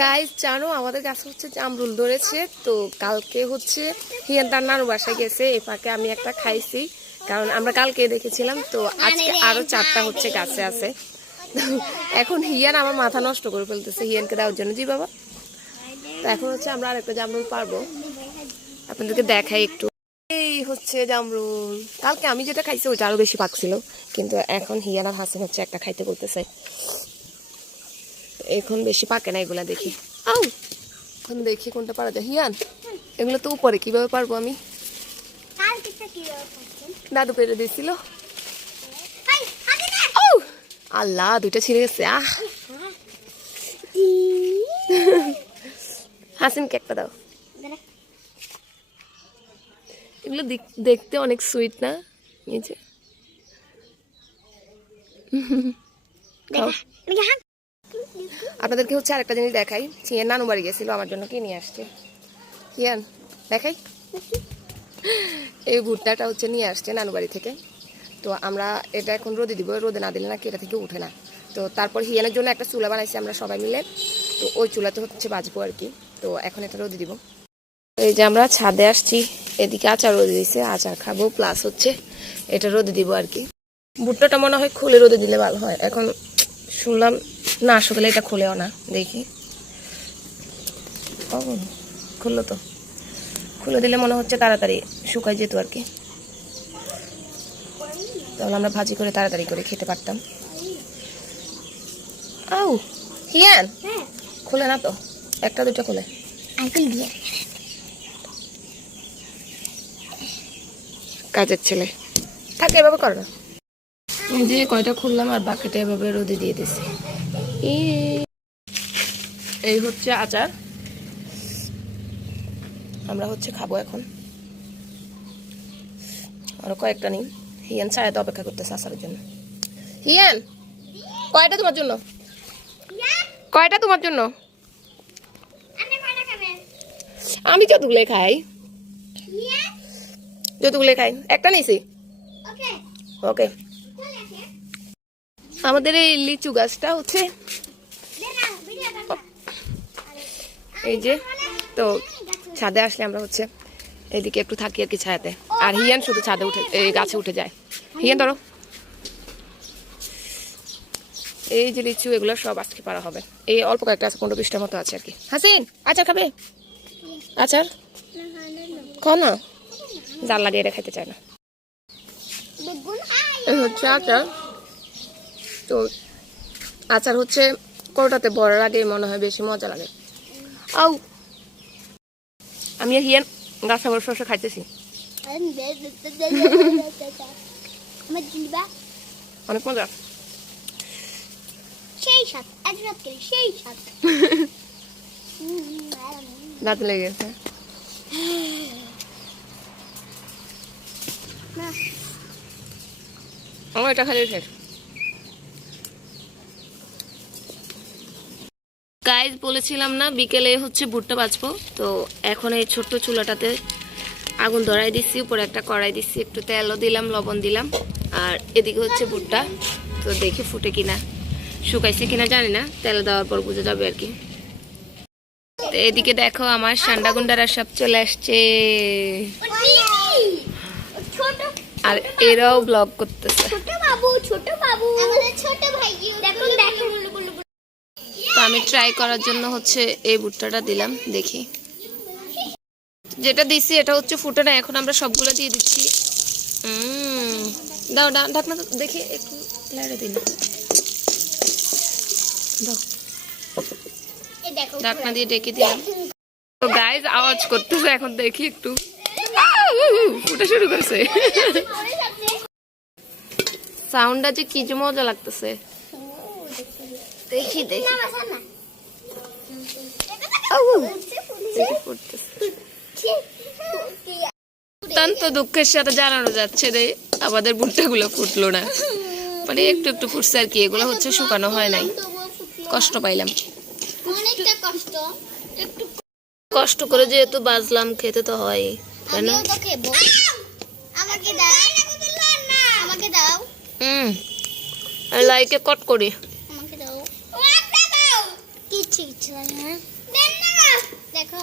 Guys জানো আমাদের কাছে হচ্ছে জামরুল ধরেছে, তো কালকে হচ্ছে হিয়ান তার নানু বাসায় গেছে, এই ফাঁকে আমি একটা খাইছি কারণ আমরা কালকে দেখেছিলাম। তো আজকে আরো 4টা হচ্ছে গাছে আছে। এখন হিয়ান আমার মাথা নষ্ট করে ফেলতেছে হিয়ানকে দেওয়ার জন্য। জি বাবা, তো এখন হচ্ছে আমরা আরেকটা জামরুল পারবো, আপনাদেরকে দেখাই একটু। এই হচ্ছে জামরুল, কালকে আমি যেটা খাইছি ওইটা আরো বেশি পাকছিল, কিন্তু এখন হিয়ান আর হাসান হচ্ছে একটা খাইতে বলতেছে। এখন বেশি পাকে না এগুলা, দেখি আউ এখন দেখি কোনটা পারা যায়। হিয়ান এগুলো তো উপরে কিভাবে পারবো আমি? দাদু পেরে দিয়েছিল। আল্লাহ, দুইটা ছিঁড়ে গেছে। হাসিনকে একটা দাও। এগুলো দেখতে অনেক সুইট না? এই যে আপনাদেরকে হচ্ছে আরেকটা জিনিস দেখাই। হিয়ান নানু বাড়ি গেছিল, আমার জন্য কি নিয়ে আসছে হিয়ান দেখাই। এই ভুট্টাটা হচ্ছে নিয়ে আসছে নানু বাড়ি থেকে। তো আমরা এটা এখন রোদে দিব, রোদে না দিলে নাকি এটা থেকে উঠে না। তো তারপর হিয়ানের জন্য একটা চুলা বানাইছি আমরা সবাই মিলে, তো ওই চুলাতে হচ্ছে বাজবো আর কি। তো এখন এটা রোদে দিব। এই যে আমরা ছাদে আসছি, এদিকে আচার রোদে দিয়েছে, আচার খাবো প্লাস হচ্ছে এটা রোদে দিব আর কি। ভুট্টাটা মনে হয় খুলে রোদে দিলে ভালো হয়। এখন শুনলাম না শুকলে এটা খুলেও না, দেখি। ও খুললো তো, খুলে দিলে মনে হচ্ছে তাড়াতাড়ি শুকাই যেত আর কি, তাহলে আমরা ভাজি করে তাড়াতাড়ি করে খেতে পারতাম। আউ হিয়ান খুলে না তো, একটা দুটো খুলে কাজের ছেলে থাকে এভাবে কর না। এই যে কয়টা খুললাম আর বাকিটা এভাবে রোদে দিয়ে দিছি। এই হচ্ছে আচার, আমরা হচ্ছে খাবো এখন। আরো কয়েকটা নিন। হিয়ান ছায়াতে অপেক্ষা করতেছে আচারের জন্য। হিয়ান কয়টা তোমার জন্য? কয়টা তোমার জন্য? আমি যতগুলো খাই, যতগুলো খাই একটা নিয়েছি। ওকে, আমাদের এই লিচু গাছটা হচ্ছে এই যে, তো ছাদে আসলে আমরা হচ্ছে এদিকে একটু থাকি আর কি ছায়াতে। আর হিয়ান শুধু ছাদে উঠে এই গাছে উঠে যায়। হিয়ান ধরো, এই যে লিচু এগুলো সব আজকে পারা হবে। এই অল্প কয়েকটা আছে, 15-20টার মতো আছে আর কি। হাসিন আচার খাবে? আচার খাও না, জাল লাগিয়ে এটা খাইতে চায় না। এই হচ্ছে আচার। তো আচার হচ্ছে কোটাতে বড়ার আগে মনে হয় বেশি মজা লাগে। আউ আমি হিয়ান গাছে বসে বসে খাইতেছি, অনেক মজা। দাঁত লেগে গেছে। আমার এটা খালি শেষ। গাইজ বলেছিলাম না বিকেলে হচ্ছে ভুট্টা বাজবো, তো এখন এই ছোট্ট চুলাটাতে আগুন ধরাই দিচ্ছি, উপরে একটা কড়াই দিচ্ছি, একটু তেলও দিলাম, লবণ দিলাম, আর এদিকে হচ্ছে ভুট্টা। তো দেখি ফুটে কিনা, শুকাইছে কিনা জানি না, তেল দেওয়ার পর বুঝে যাবে আর কি। তো এদিকে দেখো আমার সান্ডা গুন্ডারা সব চলে আসছে, আর এরাও ব্লগ করতেছে। তো আমি ট্রাই করার জন্য হচ্ছে এই ভুট্টাটা দিলাম, দেখি। যেটা দিছি এটা হচ্ছে ফুটে না, এখন আমরা সবগুলো দিয়ে দিচ্ছি। দাও ঢাকনা দেখি একটু লাড়ে দিন, ঢাকনা দিয়ে ডেকে দিলাম। তো গাইজ আওয়াজ করতেছে, এখন দেখি একটু ফুটে শুরু করছে। সাউন্ডটা যে কি যে মজা লাগতেছে, দেখি দেখি অত্যন্ত দুঃখের সাথে জানানো যাচ্ছে রে আমাদের ভুট্টাগুলো ফুটলো না, মানে একটু একটু ফুটছে আর কি। এগুলো হচ্ছে শুকানো হয় নাই, কষ্ট পাইলাম, কষ্ট করে যেহেতু বাজলাম খেতে তো হয়, তাই না? লাইকে কট করি ঠিক ছিল না দেখো